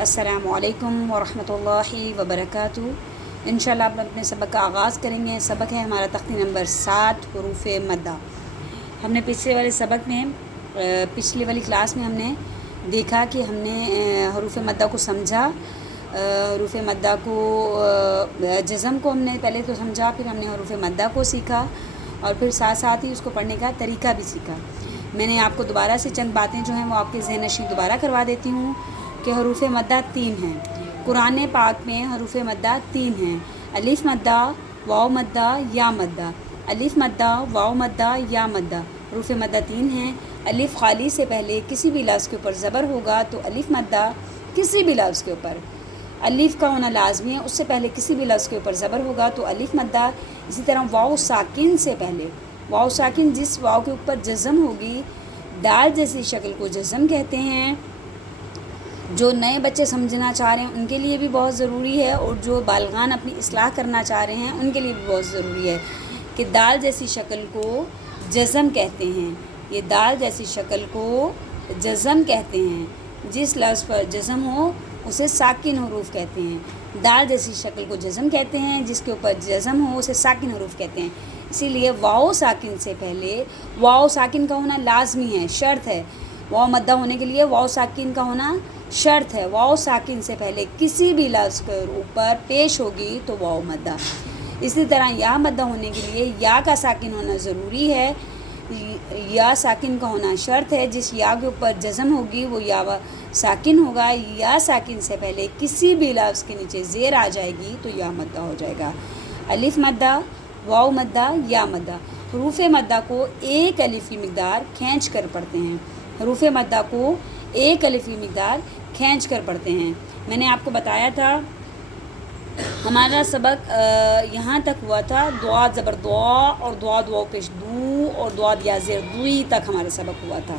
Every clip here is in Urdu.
السلام علیکم ورحمۃ اللہ وبرکاتہ۔ انشاءاللہ اب اپنے سبق کا آغاز کریں گے۔ سبق ہے ہمارا تختی نمبر 7 حروف مدہ۔ ہم نے پچھلے والی کلاس میں ہم نے دیکھا کہ ہم نے حروف مدہ کو سمجھا، حروف مدہ کو جزم کو ہم نے پہلے تو سمجھا، پھر ہم نے حروف مدہ کو سیکھا اور پھر ساتھ ساتھ ہی اس کو پڑھنے کا طریقہ بھی سیکھا۔ میں نے آپ کو دوبارہ سے چند باتیں جو ہیں وہ آپ کے ذہن نشین دوبارہ کروا دیتی ہوں کہ حروف مدہ 3 ہیں۔ قرآن پاک میں حروف مدہ 3 ہیں: الف مدہ، واو مدہ، یا مدہ۔ الف مدہ، واو مدہ، یا مدہ۔ حروف مدہ 3 ہیں۔ الف خالی سے پہلے کسی بھی لفظ کے اوپر زبر ہوگا تو الف مدہ کسی بھی لفظ کے اوپر الف کا ہونا لازمی ہے، اس سے پہلے کسی بھی لفظ کے اوپر زبر ہوگا تو الف مدہ۔ اسی طرح واو ساکن سے پہلے، واو ساکن جس واو کے اوپر جزم ہوگی، دال جیسی شکل کو جزم کہتے ہیں۔ جو نئے بچے سمجھنا چاہ رہے ہیں ان کے لیے بھی بہت ضروری ہے، اور جو بالغان اپنی اصلاح کرنا چاہ رہے ہیں ان کے لیے بھی بہت ضروری ہے کہ دال جیسی شکل کو جزم کہتے ہیں۔ یہ دال جیسی شکل کو جزم کہتے ہیں۔ جس لفظ پر جزم ہو اسے ساکن حروف کہتے ہیں۔ دال جیسی شکل کو جزم کہتے ہیں، جس کے اوپر جزم ہو اسے ساکن حروف کہتے ہیں۔ اسی لیے واو ساکن سے پہلے واو ساکن کا ہونا لازمی ہے، شرط ہے۔ واو مدہ ہونے کے لیے واو ساکن کا ہونا شرط ہے۔ واو ساکن سے پہلے کسی بھی لفظ کے اوپر پیش ہوگی تو واو مدہ۔ اسی طرح یا مدہ ہونے کے لیے یا کا ساکن ہونا ضروری ہے، یا ساکن کا ہونا شرط ہے۔ جس یا کے اوپر جزم ہوگی وہ یا ساکن ہوگا۔ یا ساکن سے پہلے کسی بھی لفظ کے نیچے زیر آ جائے گی تو یا مدہ ہو جائے گا۔ الف مدہ، واو مدہ، یا مدہ۔ حروف مدہ کو ایک الف کی مقدار کھینچ کر پڑھتے ہیں۔ حروف مدہ کو ایک الف کی مقدار کھینچ کر پڑھتے ہیں۔ میں نے آپ کو بتایا تھا ہمارا سبق یہاں تک ہوا تھا، دعا زبر دعا اور دعا دعا پیش دو اور دعا یا زیر دوئی تک ہمارا سبق ہوا تھا۔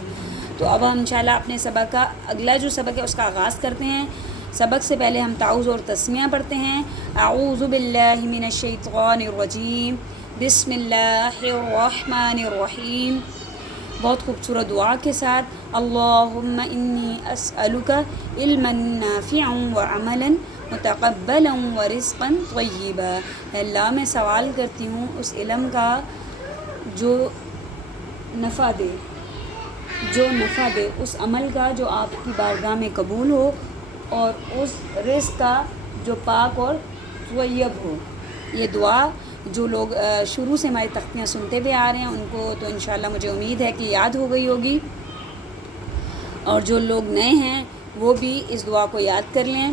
تو اب ہم انشاءاللہ اپنے سبق کا اگلا جو سبق ہے اس کا آغاز کرتے ہیں۔ سبق سے پہلے ہم تعوذ اور تسمیہ پڑھتے ہیں۔ اعوذ باللہ من الشیطان الرجیم، بسم اللہ الرحمن الرحیم۔ بہت خوبصورت دعا کے ساتھ، اللہم انی اسألک علما نافعا وعملا متقبلا ورزقا طیبا۔ اللہ میں سوال کرتی ہوں اس علم کا جو نفع دے، اس عمل کا جو آپ کی بارگاہ میں قبول ہو، اور اس رزق کا جو پاک اور طیب ہو۔ یہ دعا جو لوگ شروع سے ہماری تختیاں سنتے ہوئے آ رہے ہیں ان کو تو انشاءاللہ مجھے امید ہے کہ یاد ہو گئی ہوگی، اور جو لوگ نئے ہیں وہ بھی اس دعا کو یاد کر لیں۔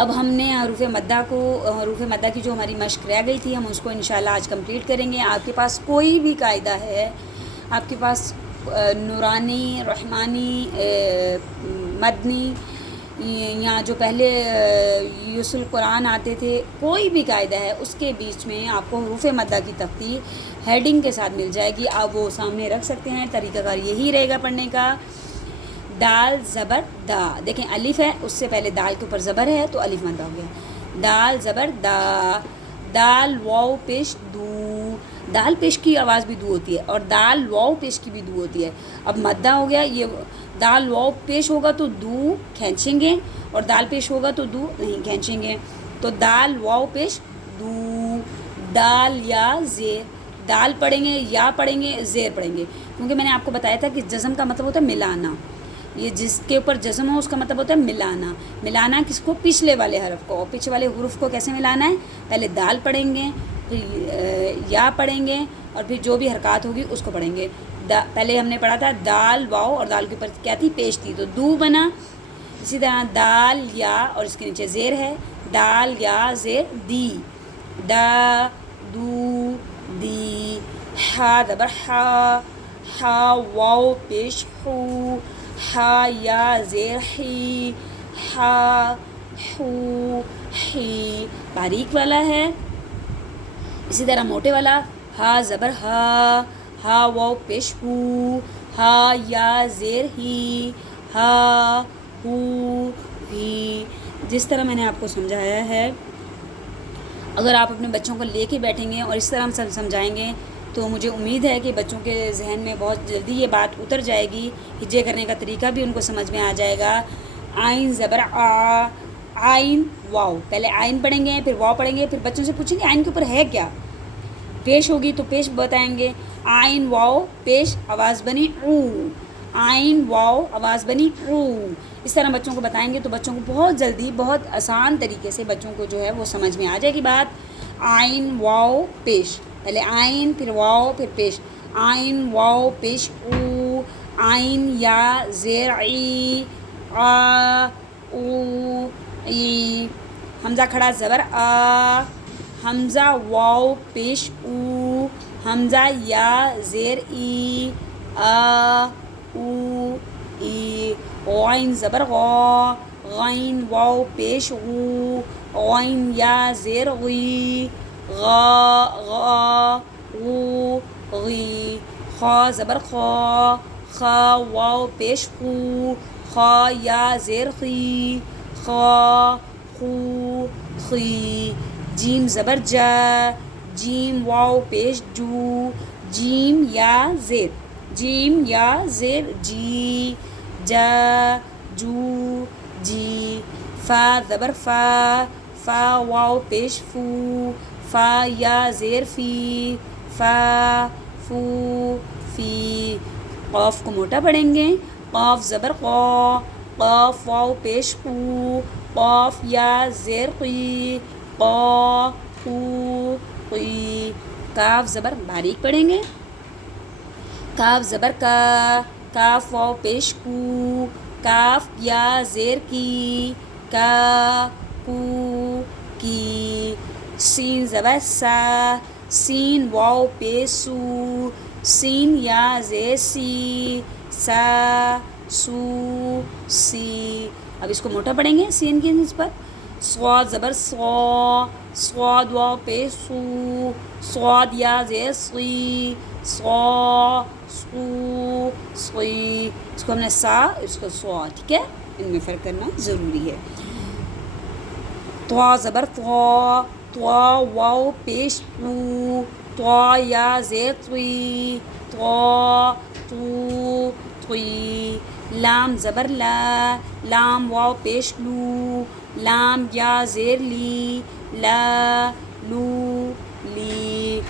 اب ہم نے حروف مدہ کی جو ہماری مشق رہ گئی تھی ہم اس کو انشاءاللہ آج کمپلیٹ کریں گے۔ آپ کے پاس کوئی بھی قاعدہ ہے، آپ کے پاس نورانی، رحمانی، مدنی یا جو پہلے یوسل القرآن آتے تھے، کوئی بھی قاعدہ ہے اس کے بیچ میں آپ کو حروف مدہ کی تختی ہیڈنگ کے ساتھ مل جائے گی، آپ وہ سامنے رکھ سکتے ہیں۔ طریقہ کار یہی رہے گا پڑھنے کا۔ دال زبر دا، دیکھیں الف ہے، اس سے پہلے دال کے اوپر زبر ہے تو الف مدہ ہو گیا۔ دال زبر دا، دال واو پیش دو، دال پیش کی آواز بھی دو ہوتی ہے اور دال واو پیش کی بھی دو ہوتی ہے۔ اب مدہ ہو گیا، یہ دال واو پیش ہوگا تو دو کھینچیں گے، اور دال پیش ہوگا تو دو نہیں کھینچیں گے۔ تو دال واو پیش دو، دال یا زیر، دال پڑھیں گے، یا پڑھیں گے، زیر پڑھیں گے، کیونکہ میں نے آپ کو بتایا تھا کہ جزم کا مطلب ہوتا ہے ملانا۔ یہ جس کے اوپر جزم ہو اس کا مطلب ہوتا ہے ملانا۔ ملانا کس کو؟ پچھلے والے حرف کو۔ اور پچھلے والے حروف کو کیسے ملانا ہے؟ پہلے دال پڑھیں گے، پھر یا پڑھیں گے، اور پھر جو بھی حرکات ہوگی اس کو پڑھیں گے۔ پہلے ہم نے پڑھا تھا دال واو، اور دال کے اوپر کیا تھی؟ پیش تھی، تو دو بنا۔ اسی طرح دال یا، اور اس کے نیچے زیر ہے، دال یا زیر دی، دا دو دی۔ ہا زبر ہا، ہا واو پیش ہو، ہا یا زیر ہی، ہا ہو ہی۔ باریک والا ہے، اسی طرح موٹے والا ہا زبر ہا، ہا واو پیش ہو، ہا یا زیر ہی، ہا ہو ہی۔ جس طرح میں نے آپ کو سمجھایا ہے، اگر آپ اپنے بچوں کو لے کے بیٹھیں گے اور اس طرح ہم سمجھائیں گے تو مجھے امید ہے کہ بچوں کے ذہن میں بہت جلدی یہ بات اتر جائے گی۔ ہجے کرنے کا طریقہ بھی ان کو سمجھ میں آ جائے گا، آئین زبر آ، آئین واو، پہلے آئین پڑھیں گے پھر واو پڑھیں گے، پھر بچوں سے پوچھیں گے آئین کے اوپر ہے کیا، پیش ہوگی تو پیش بتائیں گے، آئین واو پیش آواز بنی او، آئین واو آواز بنی او، اس طرح بچوں کو بتائیں گے تو بچوں کو بہت جلدی بہت آسان طریقے سے بچوں کو جو ہے وہ سمجھ میں آ جائے گی بات۔ آئین واو پیش، پہلے آئین پھر واو پھر پیش، آئین واو پیش او، آئین یا زیر ای، آ او ای، حمزہ کھڑا زبر آ، حمزہ واو پیش او، حمزہ یا زیر ای، آ او ای، غین زبر غا، غین واو پیش غو، غین یا زیر غی، غا غا غو غی، خا زبر خا، خا واو پیش خو، خا یا زیر خی، خا خو خی، جیم زبر جا، جیم واو پیش جو، جیم یا زیر، جیم یا زیر جی، جا جو جی، فا زبر فا، فا واو پیش فو، فا یا زیر فی، فا فو فی، قاف کو موٹا پڑھیں گے، قاف زبر قا، قاف واو پیش قو، قاف یا زیر قی، قا قو قی، کاف زبر باریک پڑھیں گے، کاف زبر کا، کاف واو پیش کو، کاف یا زیر کی، کا کو کی، سین زبر سا، سین واو پیش سو، سین یا زیر سی، سا سو سی، اب اس کو موٹا پڑھیں گے سین کی نسبت، صاد زبر صا، صاد واو پیش سو، صاد یا زیر صی، صا سو صی، اس کو ہم نے سا اس کو صا، ٹھیک ہے، ان میں فرق کرنا ضروری ہے۔ طا زبر طا، طا واو پیش طو، طا یا زیر طی، طا طو طی، لام زبر لا، لام واو پیش لو، لام یا زیر لی، لا لو لی،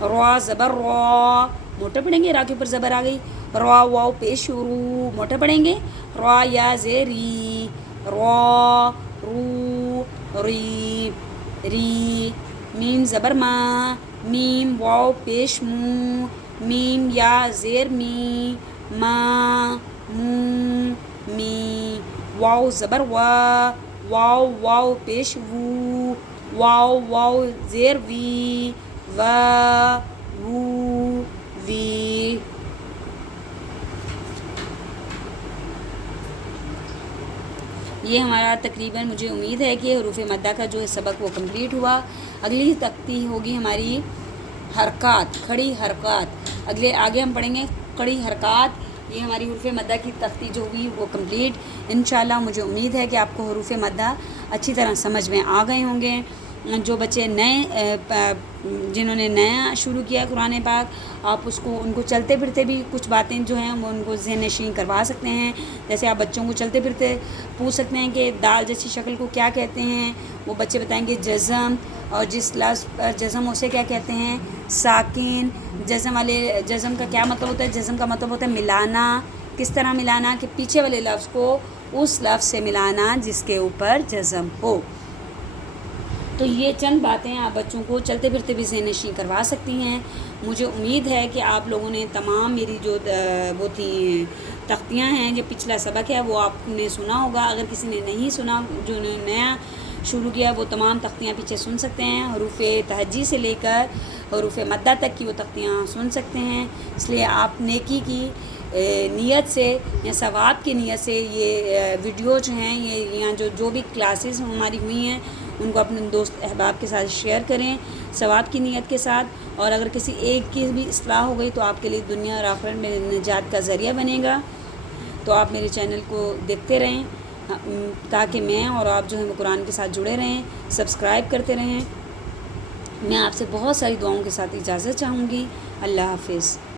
را زبر را، موٹا پڑھیں گے، را کے اوپر زبر آ گئی، را واو پیش رو، موٹا پڑھیں گے، را یا زیر ری، را رو ری ری، میم زبر ما، میم واو پیش مو، میم یا زیر می، ما مو می، واو زبر وا، واو واو پیش وو، واو واو زیر وی، وا وو وی۔ یہ ہمارا تقریباً مجھے امید ہے کہ حروف مدہ کا جو سبق وہ کمپلیٹ ہوا۔ اگلی تختی ہوگی ہماری حرکات، کھڑی حرکات، آگے ہم پڑھیں گے کھڑی حرکات۔ یہ ہماری حروف مدہ کی تختی جو ہوئی وہ کمپلیٹ انشاءاللہ۔ مجھے امید ہے کہ آپ کو حروف مدہ اچھی طرح سمجھ میں آ گئے ہوں گے۔ جو بچے نئے جنہوں نے نیا شروع کیا قرآن پاک، آپ ان کو چلتے پھرتے بھی کچھ باتیں جو ہیں وہ ان کو ذہن نشین کروا سکتے ہیں۔ جیسے آپ بچوں کو چلتے پھرتے پوچھ سکتے ہیں کہ دال جیسی شکل کو کیا کہتے ہیں، وہ بچے بتائیں گے جزم، اور جس لفظ پر جزم اسے کیا کہتے ہیں، ساکن۔ جزم کا کیا مطلب ہوتا ہے؟ جزم کا مطلب ہوتا ہے ملانا۔ کس طرح ملانا؟ کہ پیچھے والے لفظ کو اس لفظ سے ملانا جس کے اوپر جزم ہو۔ تو یہ چند باتیں آپ بچوں کو چلتے پھرتے بھی ذہن نشین کروا سکتی ہیں۔ مجھے امید ہے کہ آپ لوگوں نے تمام میری جو وہ تھی تختیاں ہیں، جو پچھلا سبق ہے وہ آپ نے سنا ہوگا۔ اگر کسی نے نہیں سنا، جو نے نیا شروع کیا، وہ تمام تختیاں پیچھے سن سکتے ہیں۔ حروف تہجی سے لے کر حروف مدہ تک کی وہ تختیاں سن سکتے ہیں۔ اس لیے آپ نیکی کی نیت سے یا ثواب کی نیت سے یہ ویڈیو جو ہیں، یہ جو بھی کلاسز ہماری ہوئی ہیں، ان کو اپنے دوست احباب کے ساتھ شیئر کریں ثواب کی نیت کے ساتھ۔ اور اگر کسی ایک کی بھی اصلاح ہو گئی تو آپ کے لیے دنیا اور آخرت میں نجات کا ذریعہ بنے گا۔ تو آپ میرے چینل کو دیکھتے رہیں تاکہ میں اور آپ جو ہیں وہ قرآن کے ساتھ جڑے رہیں، سبسکرائب کرتے رہیں۔ میں آپ سے بہت ساری دعاؤں کے ساتھ اجازت چاہوں گی۔ اللہ حافظ۔